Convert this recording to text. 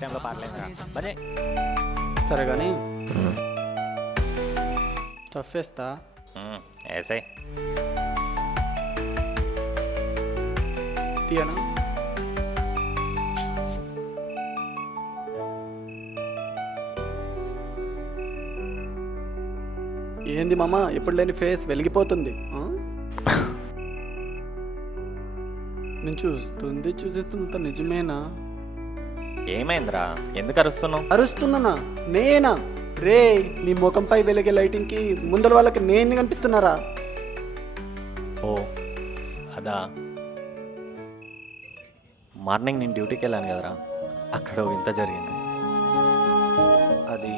టైంలో పాటలేదురా బనే. సరే కానీ స్టఫ్ వేస్తా. ఏసై తీయనా? ఏంది మామ ఎప్పుడు లేని ఫేస్ వెలిగిపోతుంది ఆ? నేను చూసేస్తున్నంత నిజమేనా? ఏమైందిరా, ఎందుకు అరుస్తున్నావు? అరుస్తున్నానా? నేనా? రే నీ ముఖంపై వెలిగే లైటింగ్కి ముందర వాళ్ళకి నేను కనిపిస్తున్నారా? ఓ అదా, మార్నింగ్ నేను డ్యూటీకి వెళ్ళాను కదరా, అక్కడ ఓ వింత జరిగింది. అది